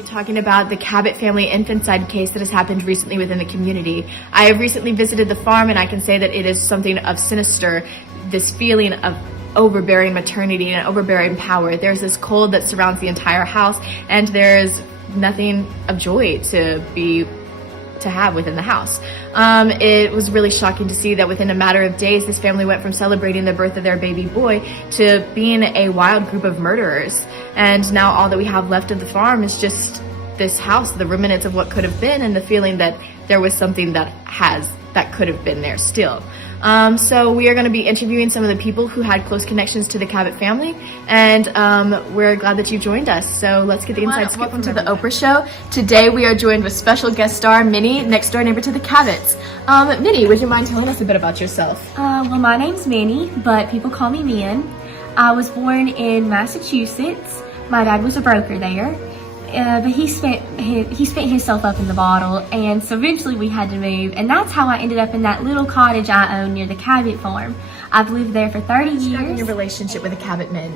We'll be talking about the Cabot family infanticide case that has happened recently within the community. I have recently visited the farm and I can say that it is something of sinister, this feeling of overbearing maternity and overbearing power. There's this cold that surrounds the entire house and there's nothing of joy to have within the house. It was really shocking to see that within a matter of days, this family went from celebrating the birth of their baby boy to being a wild group of murderers. And now all that we have left of the farm is just this house, the remnants of what could have been, and the feeling that there was something that could have been there still. So we are going to be interviewing some of the people who had close connections to the Cabot family, and we're glad that you joined us. So let's get the inside scoop. Welcome to the Oprah Show. Today we are joined with special guest star Minnie, next door neighbor to the Cabots. Minnie, would you mind telling us a bit about yourself? Well, my name's Minnie, but people call me Min. I was born in Massachusetts. My dad was a broker there. But he spent himself up in the bottle, and so eventually we had to move, and that's how I ended up in that little cottage I own near the Cabot farm. I've lived there for 30 years. Describe your relationship with the Cabot men.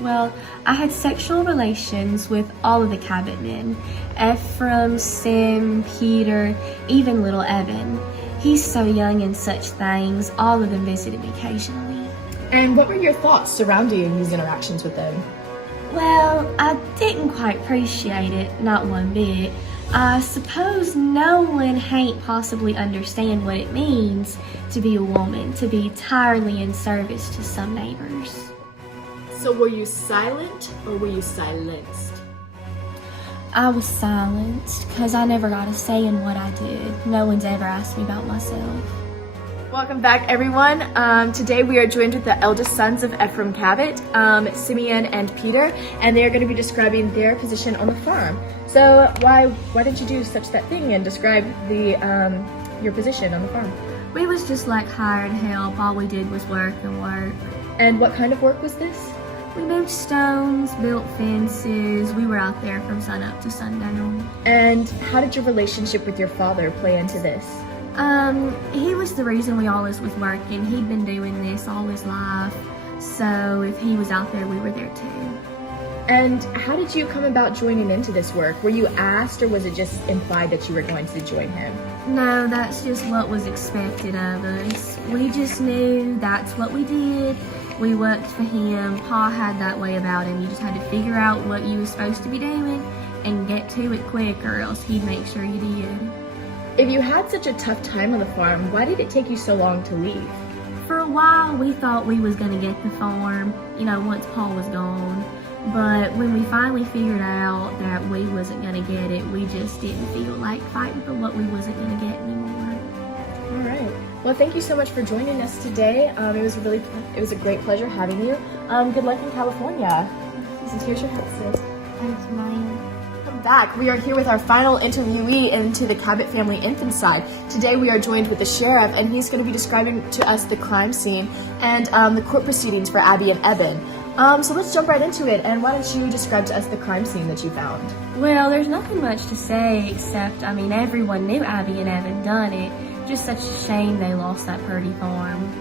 Well, I had sexual relations with all of the Cabot men. Ephraim, Sim, Peter, even little Evan. He's so young and such things. All of them visited me occasionally. And what were your thoughts surrounding these interactions with them? Well, I didn't quite appreciate it, not one bit. I suppose no one can't possibly understand what it means to be a woman, to be entirely in service to some neighbors. So were you silent or were you silenced? I was silenced because I never got a say in what I did. No one's ever asked me about myself. Welcome back, everyone. Today we are joined with the eldest sons of Ephraim Cabot, Simeon and Peter, and they are going to be describing their position on the farm. So why did you do such that thing and describe your position on the farm? We was just like hired help. All we did was work and work. And what kind of work was this? We moved stones, built fences. We were out there from sun up to sundown. And how did your relationship with your father play into this? He was the reason we always was working. He'd been doing this all his life, so if he was out there, we were there too. And how did you come about joining into this work? Were you asked, or was it just implied that you were going to join him? No, that's just what was expected of us. We just knew that's what we did. We worked for him. Pa had that way about him. You just had to figure out what you were supposed to be doing and get to it quick, or else he'd make sure you did. If you had such a tough time on the farm, why did it take you so long to leave? For a while, we thought we was gonna get the farm, once Paul was gone. But when we finally figured out that we wasn't gonna get it, we just didn't feel like fighting for what we wasn't gonna get anymore. All right. Well, thank you so much for joining us today. It was a great pleasure having you. Good luck in California. And here's your hat, sis. Thanks, Maya. Back. We are here with our final interviewee into the Cabot family infanticide. Today we are joined with the sheriff, and he's going to be describing to us the crime scene and the court proceedings for Abby and Evan. So let's jump right into it, and why don't you describe to us the crime scene that you found? Well, there's nothing much to say except, everyone knew Abby and Evan done it. Just such a shame they lost that pretty farm.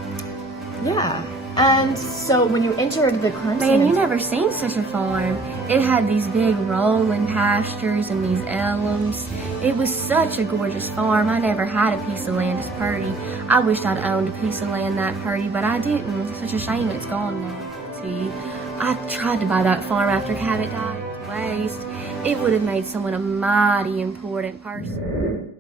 Yeah. And so when you entered the crime scene... Man, you never seen such a farm. It had these big rolling pastures and these elms. It was such a gorgeous farm. I never had a piece of land as pretty. I wished I'd owned a piece of land that pretty, but I didn't. It's such a shame it's gone now. See, I tried to buy that farm after Cabot died. Waste. It would have made someone a mighty important person.